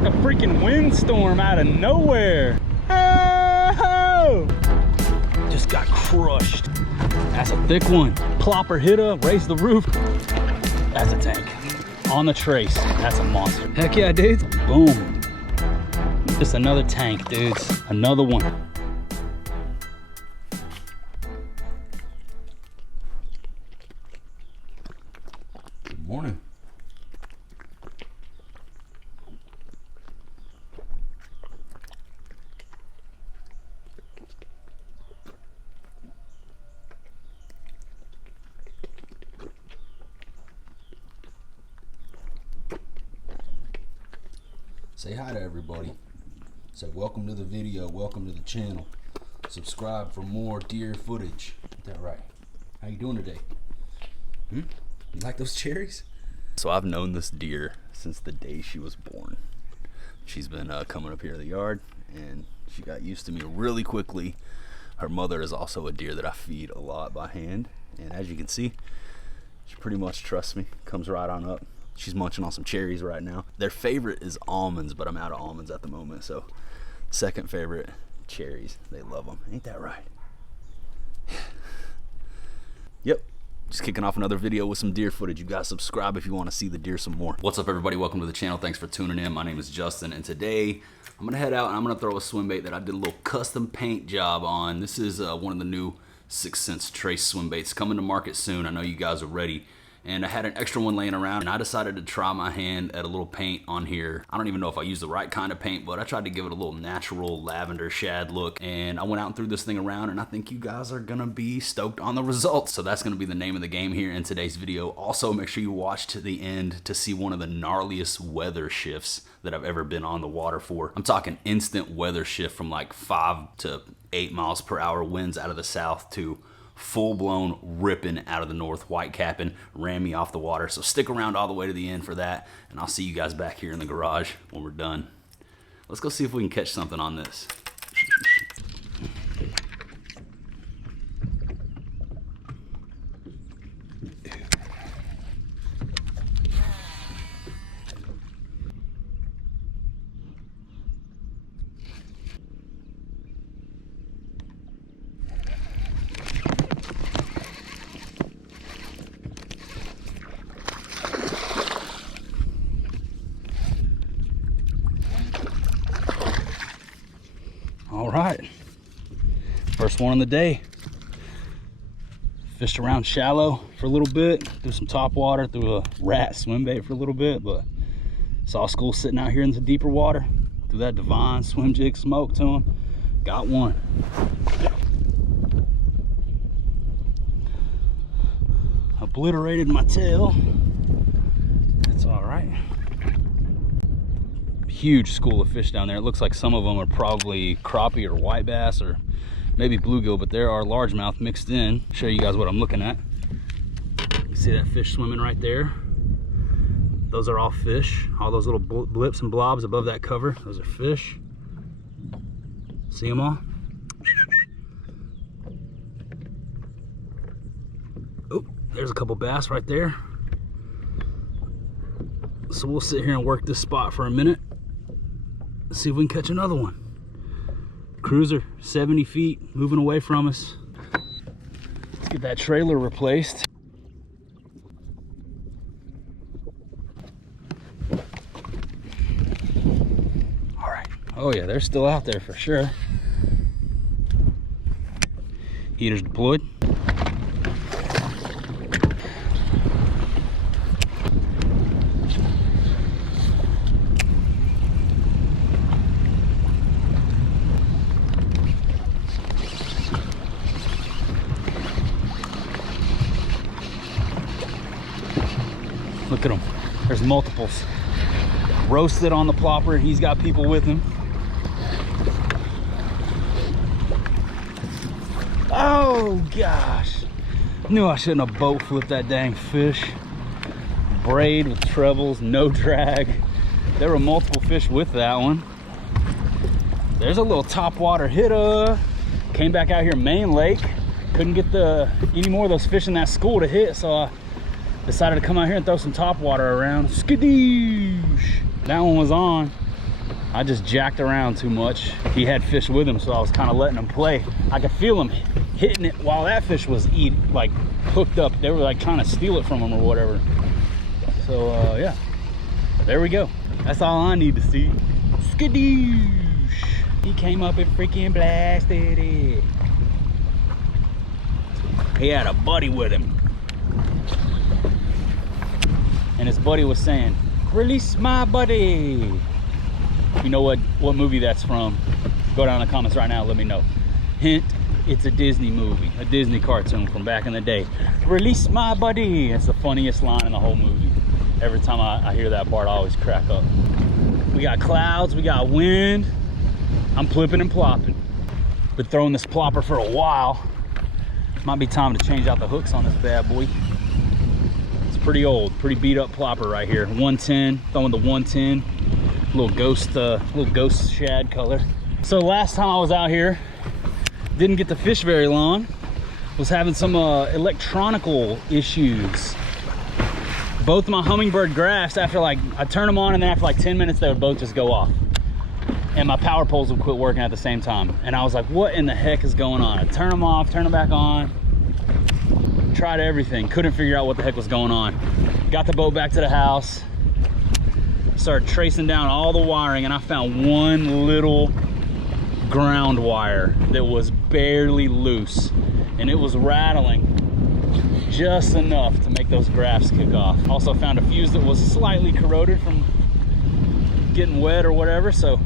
like a freaking windstorm out of nowhere. Oh! Just got crushed. That's a thick one. Plopper hit up, raised the roof. That's a tank. On the trace. That's a monster. Heck yeah, dudes. Boom. Just another tank, dudes. Another one. Good morning. Say hi to everybody. Say welcome to the video, welcome to the channel. Subscribe for more deer footage. Is that right? How you doing today? You like those cherries? So I've known this deer since the day she was born. She's been coming up here to the yard, and she got used to me really quickly. Her mother is also a deer that I feed a lot by hand, and as you can see, she pretty much trusts me, comes right on up. She's munching on some cherries right now. Their favorite is almonds, but I'm out of almonds at the moment. So second favorite, cherries. They love them. Ain't that right? Yep. Just kicking off another video with some deer footage. You guys subscribe if you want to see the deer some more. What's up, everybody? Welcome to the channel. Thanks for tuning in. My name is Justin, and today I'm going to head out and I'm going to throw a swim bait that I did a little custom paint job on. This is one of the new 6th Sense Trace swim baits coming to market soon. I know you guys are ready. And I had an extra one laying around, and I decided to try my hand at a little paint on here. I don't even know if I used the right kind of paint, but I tried to give it a little natural lavender shad look. And I went out and threw this thing around, and I think you guys are gonna be stoked on the results. So that's gonna be the name of the game here in today's video. Also, make sure you watch to the end to see one of the gnarliest weather shifts that I've ever been on the water for. I'm talking instant weather shift from like 5 to 8 miles per hour winds out of the south to full-blown ripping out of the north, white capping, ran me off the water. So stick around all the way to the end for that, and I'll see you guys back here in the garage when we're done. Let's go see if we can catch something on this. All right, first one of the day. Fished around shallow for a little bit, threw some top water, threw a rat swim bait for a little bit, but saw a school sitting out here in the deeper water. Threw that divine swim jig smoke to him. Got one. Obliterated my tail. That's all right. Huge school of fish down there. It looks like some of them are probably crappie or white bass or maybe bluegill, but there are largemouth mixed in. Show you guys what I'm looking at. You see that fish swimming right there? Those are all fish. All those little blips and blobs above that cover, those are fish. See them all? Oh, there's a couple bass right there. So we'll sit here and work this spot for a minute. Let's see if we can catch another one. Cruiser, 70 feet, moving away from us. Let's get that trailer replaced. All right. Oh yeah, they're still out there for sure. Heaters deployed. Look at him. There's multiples. Roasted on the plopper. He's got people with him. Oh gosh. Knew I shouldn't have boat flipped that dang fish. Braid with trebles, no drag. There were multiple fish with that one. There's a little topwater hitter. Came back out here main lake. Couldn't get any more of those fish in that school to hit, so I decided to come out here and throw some topwater around. Skadoosh! That one was on. I just jacked around too much. He had fish with him, so I was kind of letting him play. I could feel him hitting it while that fish was like hooked up. They were like trying to steal it from him or whatever. So yeah, there we go. That's all I need to see. Skadoosh! He came up and freaking blasted it. He had a buddy with him. And his buddy was saying, "Release my buddy." You know what movie that's from? Go down in the comments right now, let me know. Hint, it's a Disney movie, a Disney cartoon from back in the day. Release my buddy. It's the funniest line in the whole movie. Every time I hear that part, I always crack up. We got clouds, we got wind. I'm plipping and plopping. Been throwing this plopper for a while. Might be time to change out the hooks on this bad boy. It's pretty old, pretty beat up plopper right here. 110, throwing the 110. Little ghost shad color. So last time I was out here, didn't get to fish very long. Was having some electronical issues. Both my Humminbird graphs, after I turn them on, and then after like 10 minutes they would both just go off. And my power poles would quit working at the same time. And I was like, what in the heck is going on? I turn them off, turn them back on. Tried everything, couldn't figure out what the heck was going on. Got the boat back to the house. Started tracing down all the wiring, and I found one little ground wire that was barely loose. And it was rattling just enough to make those graphs kick off. Also found a fuse that was slightly corroded from getting wet or whatever, so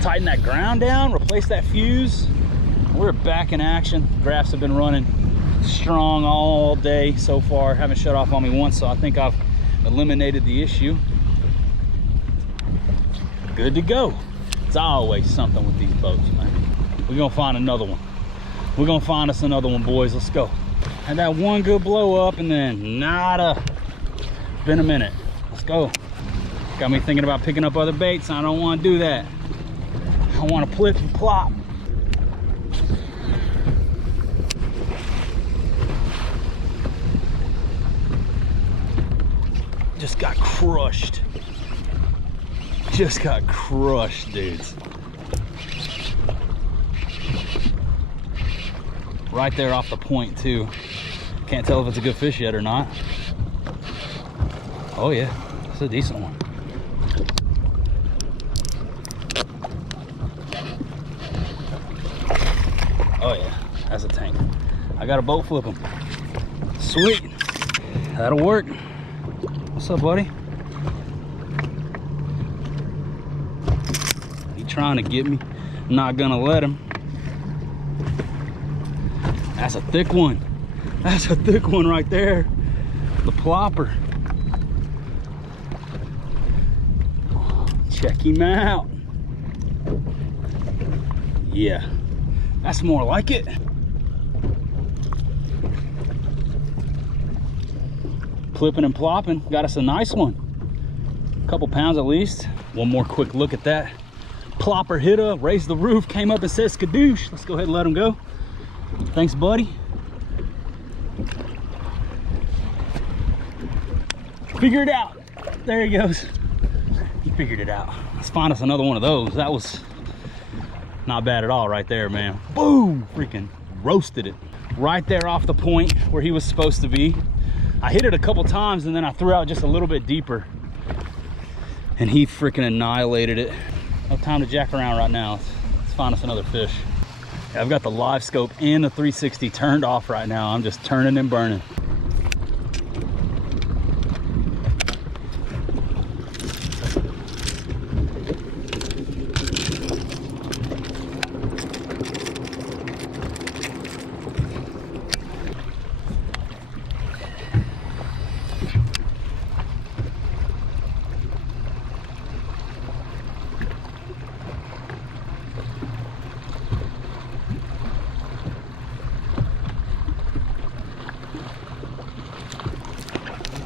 tighten that ground down, replace that fuse. We're back in action. Graphs have been running strong all day so far. Haven't shut off on me once, so I think I've eliminated the issue. Good to go. It's always something with these boats, man. We're gonna find another one. We're gonna find us another one, boys. Let's go. Had that one good blow up and then nada. Been a minute. Let's go. Got me thinking about picking up other baits. I don't want to do that. I want to plip and plop. Just got crushed. Just got crushed, dudes. Right there off the point too. Can't tell if it's a good fish yet or not. Oh yeah, it's a decent one. Oh yeah, that's a tank. I got a boat flip him. Sweet, that'll work. What's up, buddy? He trying to get me. I'm not gonna let him. That's a thick one. That's a thick one right there. The plopper. Check him out. Yeah, that's more like it. Clipping and plopping, got us a nice one. A couple pounds at least. One more quick look at that. Plopper hit up, raised the roof, came up and said skadoosh. Let's go ahead and let him go. Thanks, buddy. Figure it out. There he goes. He figured it out. Let's find us another one of those. That was not bad at all right there, man. Boom! Freaking roasted it. Right there off the point where he was supposed to be. I hit it a couple times and then I threw out just a little bit deeper. And he freaking annihilated it. No time to jack around right now. Let's find us another fish. I've got the live scope and the 360 turned off right now. I'm just turning and burning.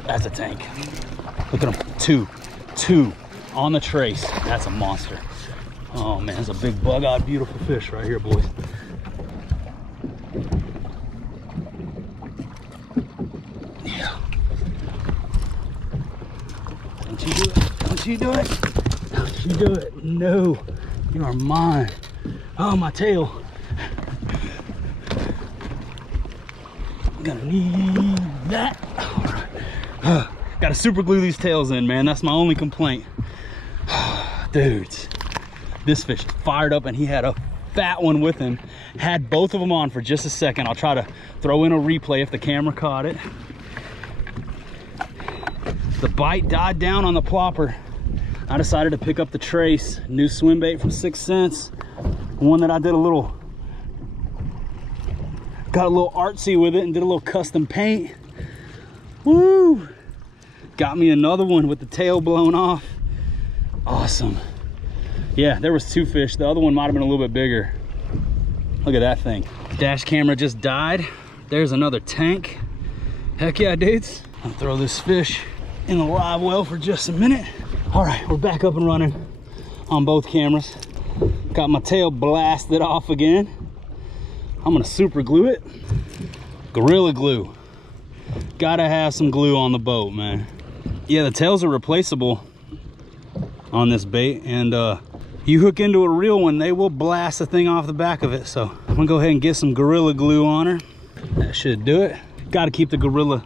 That's a tank. Look at him. Two on the trace. That's a monster. Oh man, that's a big bug-eyed beautiful fish right here, boys. Yeah. Don't you do it. Don't you do it. You do it. No, you are mine. Oh, my tail. I'm gonna need that. All right. Gotta super glue these tails in, man. That's my only complaint. Dudes, this fish fired up and he had a fat one with him. Had both of them on for just a second. I'll try to throw in a replay if the camera caught it. The bite died down on the plopper. I decided to pick up the Trace, new swim bait from 6 cents. One that I did got a little artsy with it and did a little custom paint. Woo! Got me another one with the tail blown off. Awesome. Yeah, there was 2 fish. The other one might have been a little bit bigger. Look at that thing. Dash camera just died. There's another tank. Heck yeah, dudes. I'll throw this fish in the live well for just a minute. All right, we're back up and running on both cameras. Got my tail blasted off again. I'm gonna super glue it. Gorilla Glue. Gotta have some glue on the boat, man. Yeah, the tails are replaceable on this bait, and you hook into a real one, they will blast the thing off the back of it. So I'm gonna go ahead and get some Gorilla Glue on her. That should do it. Gotta keep the Gorilla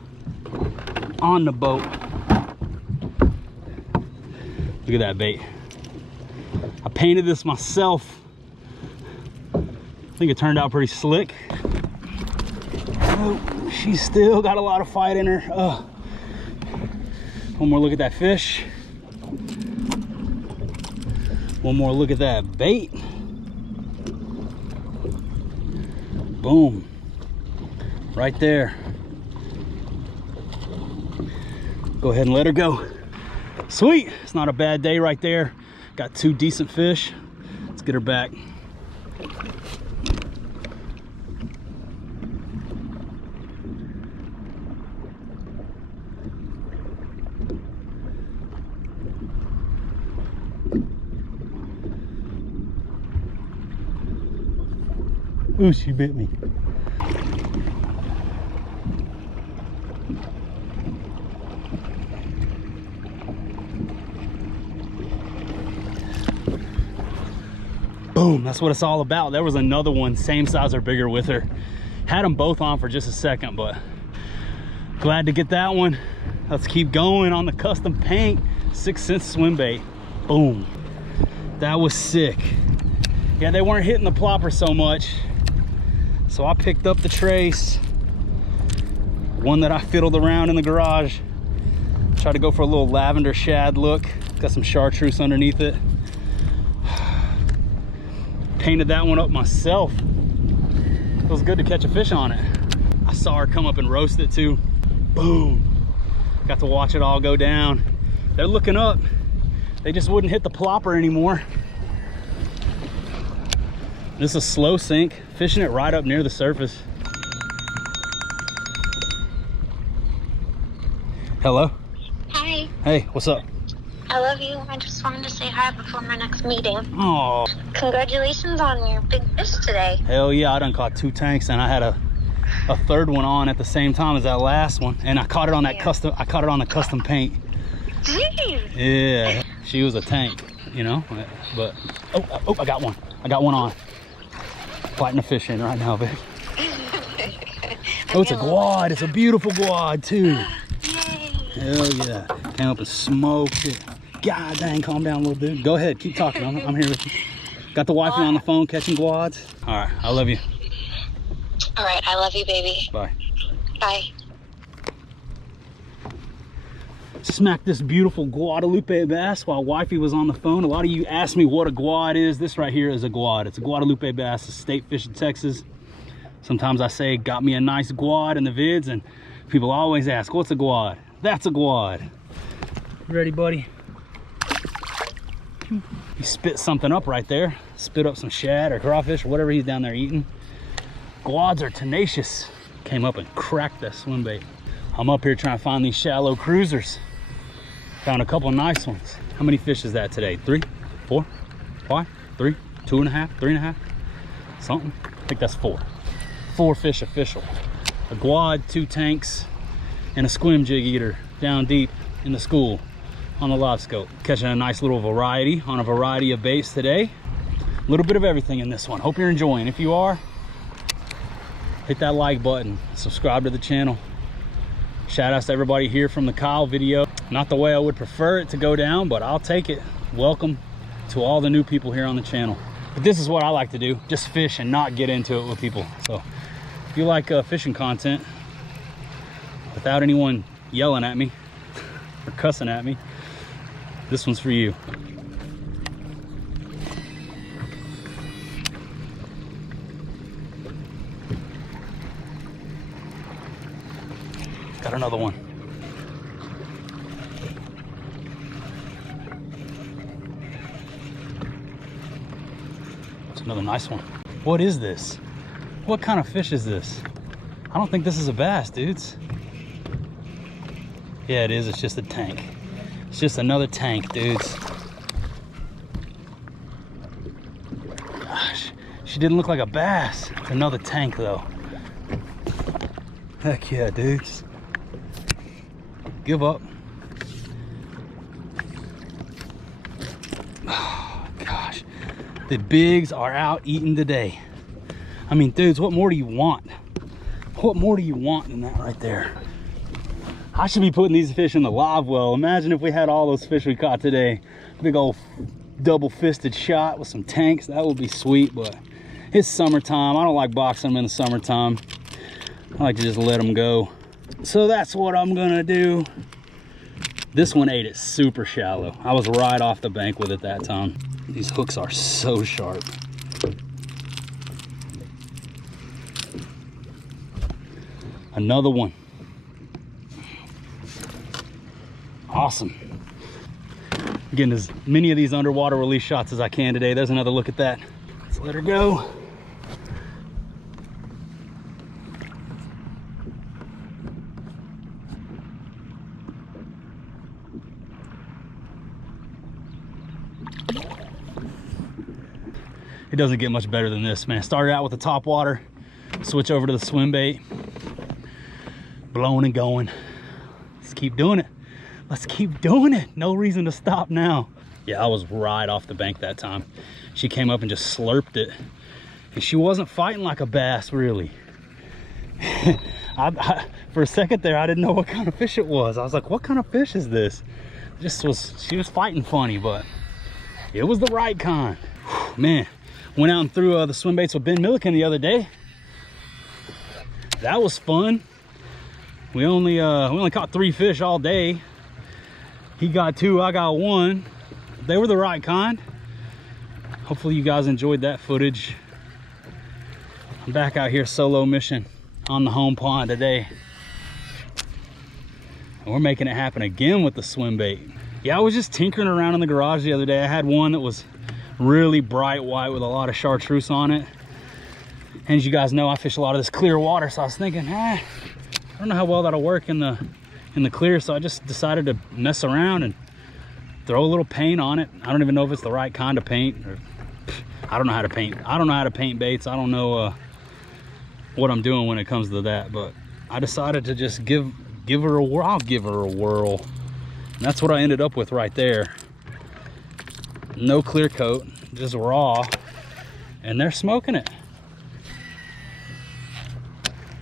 on the boat. Look at that bait. I painted this myself. I think it turned out pretty slick. Oh, she's still got a lot of fight in her. Oh. One more look at that fish. One more look at that bait. Boom. Right there. Go ahead and let her go. Sweet. It's not a bad day right there. Got 2 decent fish. Let's get her back. Ooh, she bit me. Boom, that's what it's all about. There was another one, same size or bigger with her. Had them both on for just a second, but glad to get that one. Let's keep going on the custom paint. 6 cents swim bait. Boom. That was sick. Yeah, they weren't hitting the plopper so much. So I picked up the Trace, one that I fiddled around in the garage. Tried to go for a little lavender shad look. Got some chartreuse underneath it. Painted that one up myself. Feels good to catch a fish on it. I saw her come up and roast it too. Boom. Got to watch it all go down. They're looking up. They just wouldn't hit the plopper anymore. This is a slow sink, fishing it right up near the surface. Hello? Hi. Hey, what's up? I love you. I just wanted to say hi before my next meeting. Oh. Congratulations on your big fish today. Hell yeah, I done caught 2 tanks and I had a third one on at the same time as that last one. And I caught it on that the custom paint. Jeez. Yeah, she was a tank, you know? But, oh, I got one. I got one on. Fighting a fish in right now, babe. Oh, it's a guad. It's a beautiful guad too. Yay. Hell yeah. Came up and smoked it. God dang, calm down, little dude. Go ahead, keep talking. I'm here with you. Got the wifey on the phone catching guads. All right, I love you. All right, I love you, baby. Bye. Bye. Smacked this beautiful Guadalupe bass while wifey was on the phone. A lot of you asked me what a guad is. This right here is a guad. It's a Guadalupe bass, a state fish in Texas. Sometimes I say, got me a nice guad in the vids, and people always ask, what's a guad? That's a guad. You ready, buddy? He spit something up right there. Spit up some shad or crawfish or whatever he's down there eating. Guads are tenacious. Came up and cracked that swim bait. I'm up here trying to find these shallow cruisers. Found a couple nice ones. How many fish is that today? 3, 4, 5, 3, 2.5, 3.5, something. I think that's 4. 4 fish official. A guad, 2 tanks, and a squim jig eater down deep in the school. on the live scope. Catching a nice little variety on a variety of baits today. A little bit of everything in this one. Hope you're enjoying. If you are, hit that like button, subscribe to the channel. Shout outs to everybody here from the Kyle video. Not the way I would prefer it to go down, but I'll take it. Welcome to all the new people here on the channel. But this is what I like to do, just fish and not get into it with people. So if you like fishing content without anyone yelling at me or cussing at me, this one's for you. Got another one. That's another nice one. What is this? What kind of fish is this? I don't think this is a bass, dudes. Yeah, it is. It's just a tank. It's just another tank, dudes. Gosh, she didn't look like a bass. It's another tank, though. Heck yeah, dudes. Give up. Oh, gosh. The bigs are out eating today. I mean, dudes, what more do you want? What more do you want than that right there? I should be putting these fish in the live well. Imagine if we had all those fish we caught today. Big old double-fisted shot with some tanks. That would be sweet, but it's summertime. I don't like boxing them in the summertime. I like to just let them go. So that's what I'm gonna do. This one ate it super shallow. I was right off the bank with it that time. These hooks are so sharp. Another one. Awesome. Getting as many of these underwater release shots as I can today. There's another look at that. Let's let her go. It doesn't get much better than this, man. Started out with the Topwater, switch over to the Swimbait, blowing and going. Let's keep doing it. Let's keep doing it. No reason to stop now. Yeah, I was right off the bank that time. She came up and just slurped it. And she wasn't fighting like a bass, really. For a second there, I didn't know what kind of fish it was. I was like, what kind of fish is this? She was fighting funny, but it was the right kind. Man, went out and threw the swim baits with Ben Milliken the other day. That was fun. We only caught 3 fish all day. He got 2, I got 1. They were the right kind. Hopefully you guys enjoyed that footage. I'm back out here solo mission on the home pond today. And we're making it happen again with the swim bait. Yeah, I was just tinkering around in the garage the other day. I had one that was really bright white with a lot of chartreuse on it. And as you guys know, I fish a lot of this clear water, so I was thinking, I don't know how well that'll work in the clear, so I just decided to mess around and throw a little paint on it. I don't even know if it's the right kind of paint, or I don't know how to paint. I don't know how to paint baits. I don't know what I'm doing when it comes to that, but I decided to just give her a whirl. I'll give her a whirl. And that's what I ended up with right there. No clear coat, just raw, and they're smoking it.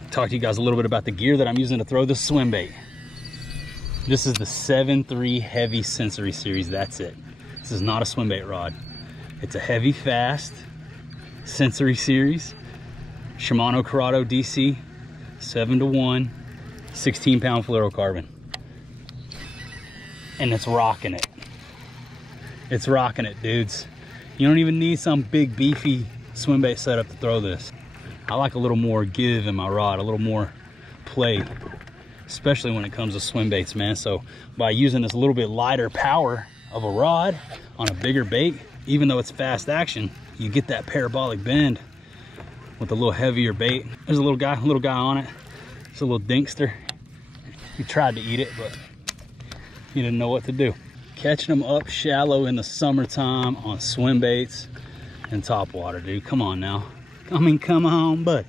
Talk to you guys a little bit about the gear that I'm using to throw the swim bait. This is the 7.3 Heavy Sensory Series. That's it. This is not a swim bait rod. It's a heavy fast Sensory Series. Shimano Corrado DC 7-to-1 16-pound fluorocarbon. And it's rocking it. It's rocking it, dudes. You don't even need some big beefy swim bait setup to throw this. I like a little more give in my rod, a little more play, especially when it comes to swim baits, man. So by using this little bit lighter power of a rod on a bigger bait, even though it's fast action, you get that parabolic bend with a little heavier bait. There's a little guy on it. It's a little dinkster. He tried to eat it, but he didn't know what to do. Catching them up shallow in the summertime on swim baits and Topwater, dude. Come on now. I mean, come on, bud.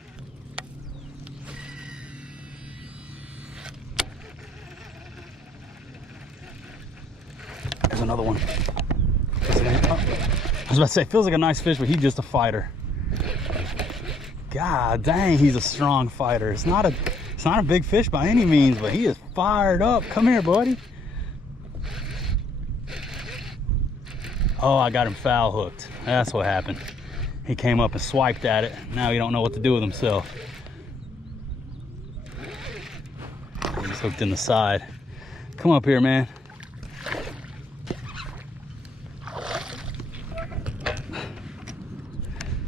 I was about to say, feels like a nice fish, but he's just a fighter. God dang, he's a strong fighter. It's not a big fish by any means, but he is fired up. Come here, buddy. Oh, I got him foul hooked. That's what happened. He came up and swiped at it. Now he don't know what to do with himself. He's hooked in the side. Come up here, man.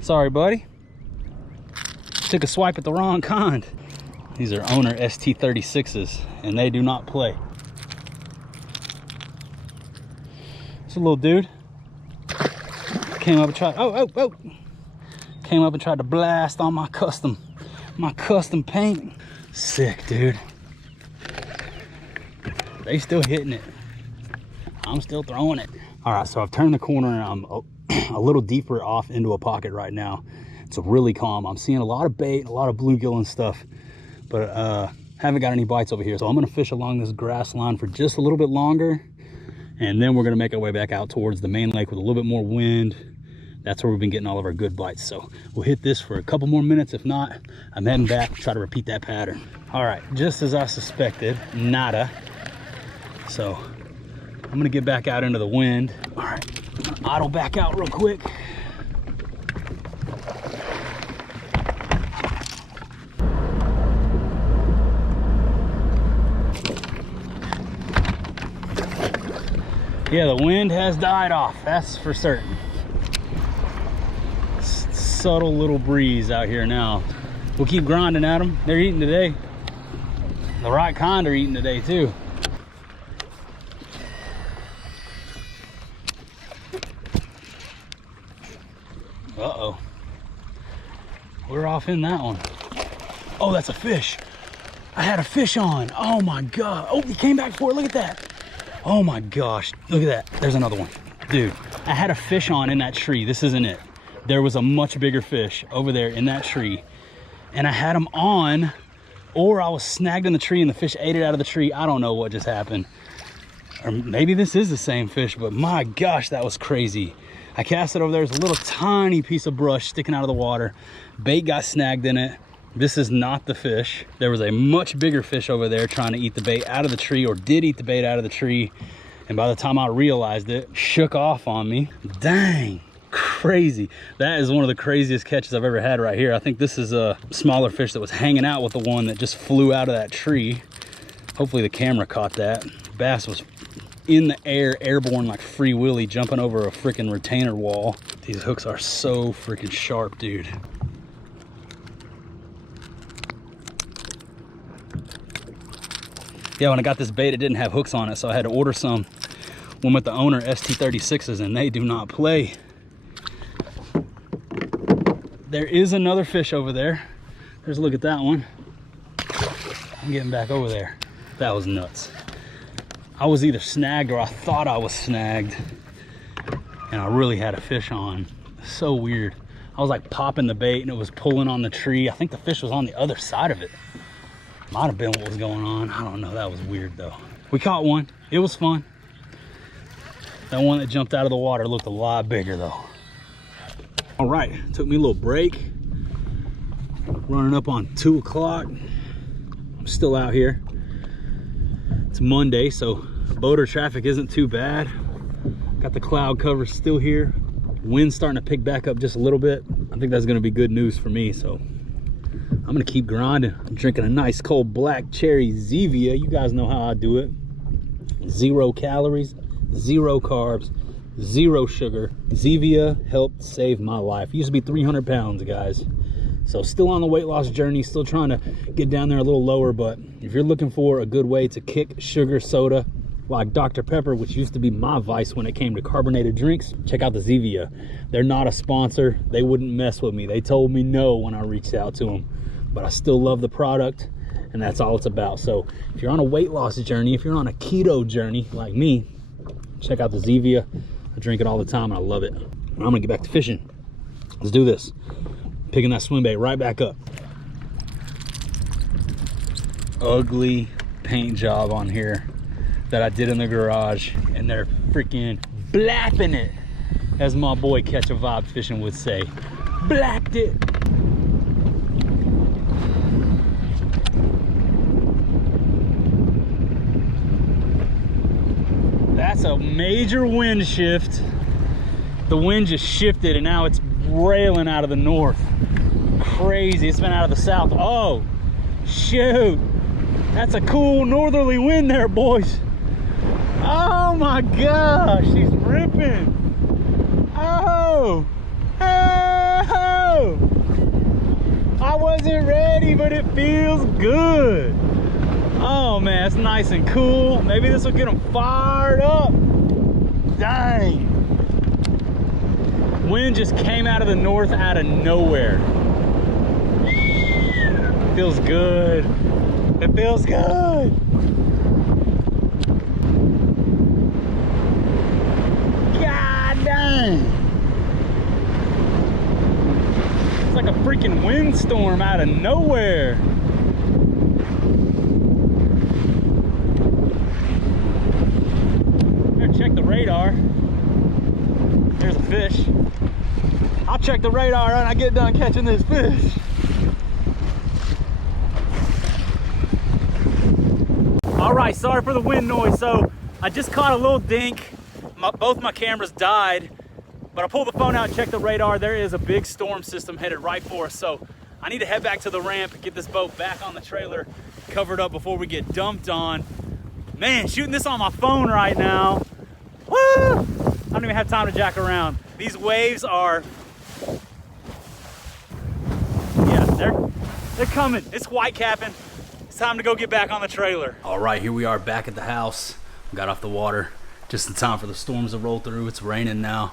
Sorry, buddy. Took a swipe at the wrong kind. These are owner ST36s, and they do not play. It's a little dude. Came up and tried, Came up and tried to blast on my custom paint. Sick, dude. They still hitting it. I'm still throwing it. All right, so I've turned the corner and I'm a little deeper off into a pocket right now. It's really calm. I'm seeing a lot of bait, a lot of bluegill and stuff, but haven't got any bites over here. So I'm gonna fish along this grass line for just a little bit longer, and then we're gonna make our way back out towards the main lake with a little bit more wind. That's where we've been getting all of our good bites. So we'll hit this for a couple more minutes. If not, I'm heading back, try to repeat that pattern. All right, just as I suspected, nada. So I'm gonna get back out into the wind. All right, I'm gonna idle back out real quick. Yeah, the wind has died off, that's for certain. Subtle little breeze out here now. We'll keep grinding at them. They're eating today. The right kind are eating today too. Uh-oh. We're off in that one. Oh, that's a fish. I had a fish on. Oh my God. Oh, he came back for it. Look at that. Oh my gosh. Look at that. There's another one. Dude, I had a fish on in that tree. This isn't it. There was a much bigger fish over there in that tree. And I had him on, or I was snagged in the tree and the fish ate it out of the tree. I don't know what just happened. Or maybe this is the same fish, but my gosh, that was crazy. I cast it over there. There's a little tiny piece of brush sticking out of the water. Bait got snagged in it. This is not the fish. There was a much bigger fish over there trying to eat the bait out of the tree, or did eat the bait out of the tree. And by the time I realized it, shook off on me. Dang, crazy. That is one of the craziest catches I've ever had right here. I think this is a smaller fish that was hanging out with the one that just flew out of that tree. Hopefully the camera caught that. Bass was in the air, airborne like Free Willy, jumping over a freaking retainer wall. These hooks are so freaking sharp, dude. Yeah, when I got this bait, it didn't have hooks on it, so I had to order some. One with the owner ST36s, and they do not play. There is another fish over there. There's a look at that one. I'm getting back over there. That was nuts. I was either snagged or I thought I was snagged, and I really had a fish on. So weird. I was like popping the bait and it was pulling on the tree. I think the fish was on the other side of it. Might have been what was going on. I don't know. That was weird though. We caught one. It was fun. That one that jumped out of the water looked a lot bigger though. All right, took me a little break. Running up on 2 o'clock. I'm still out here. It's Monday, so boater traffic isn't too bad. Got the cloud cover still here. Wind's starting to pick back up just a little bit. I think that's gonna be good news for me, so I'm gonna keep grinding. I'm drinking a nice cold black cherry Zevia. You guys know how I do it. 0 calories, 0 carbs, 0 sugar. Zevia helped save my life. It used to be 300 pounds, guys. So still on the weight loss journey, still trying to get down there a little lower, but if you're looking for a good way to kick sugar soda like Dr. Pepper, which used to be my vice when it came to carbonated drinks, check out the Zevia. They're not a sponsor. They wouldn't mess with me. They told me no when I reached out to them, but I still love the product, and that's all it's about. So if you're on a weight loss journey, if you're on a keto journey like me, check out the Zevia. I drink it all the time and I love it. I'm gonna get back to fishing. Let's do this. Picking that swim bait right back up. Ugly paint job on here that I did in the garage, and they're freaking blapping it. as my boy Catch a Vibe Fishing would say. Blacked it. That's a major wind shift. The wind just shifted and now it's railing out of the north. Crazy, it's been out of the south. Oh, shoot. That's a cool northerly wind there, boys. Oh my gosh, she's ripping. Oh, oh. I wasn't ready, but it feels good. Oh man, it's nice and cool. Maybe this will get them fired up. Dang. Wind just came out of the north out of nowhere. Feels good. It feels good. God dang. It's like a freaking windstorm out of nowhere. Better check the radar. There's a fish. I'll check the radar when I get done catching this fish. All right, sorry for the wind noise. So I just caught a little dink. Both my cameras died, but I pulled the phone out and checked the radar. There is a big storm system headed right for us. So I need to head back to the ramp and get this boat back on the trailer, covered up before we get dumped on. Man, shooting this on my phone right now. Woo! I don't even have time to jack around. These waves are, yeah, they're coming. It's white capping. It's time to go get back on the trailer. All right, here we are back at the house. Got off the water just in time for the storms to roll through. It's raining now,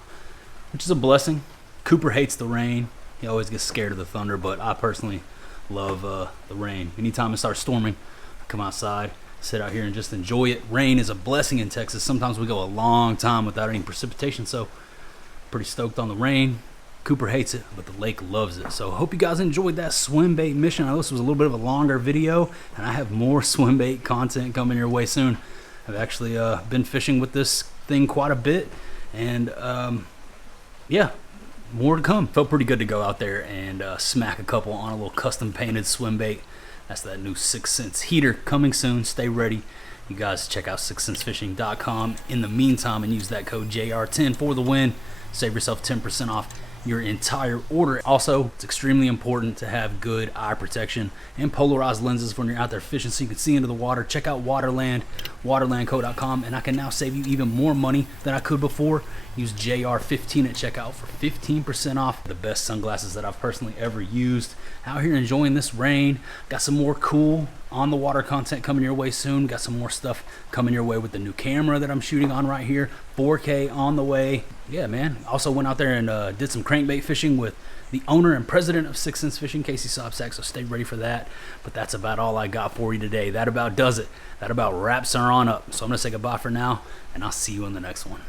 which is a blessing. Cooper hates the rain. He always gets scared of the thunder, but I personally love the rain. Anytime it starts storming, I come outside, sit out here and just enjoy it. Rain is a blessing in Texas. Sometimes we go a long time without any precipitation, so pretty stoked on the rain. Cooper hates it, but the lake loves it. So I hope you guys enjoyed that swim bait mission. I know this was a little bit of a longer video, and I have more swim bait content coming your way soon. I've actually been fishing with this thing quite a bit, and yeah, more to come. Felt pretty good to go out there and smack a couple on a little custom painted swim bait. That's that new 6th Sense heater coming soon. Stay ready. You guys check out 6thsensefishing.com in the meantime and use that code JR10 for the win. Save yourself 10% off your entire order. Also, it's extremely important to have good eye protection and polarized lenses when you're out there fishing so you can see into the water. Check out Waterland, waterlandco.com, and I can now save you even more money than I could before. Use JR15 at checkout for 15% off. The best sunglasses that I've personally ever used. Out here enjoying this rain. Got some more cool on the water content coming your way soon. Got some more stuff coming your way with the new camera that I'm shooting on right here. 4K on the way. Yeah, man. Also went out there and did some crankbait fishing with the owner and president of 6th Sense Fishing, Casey Sobsack, so stay ready for that. But that's about all I got for you today. That about does it. That about wraps her on up. So I'm going to say goodbye for now, and I'll see you in the next one.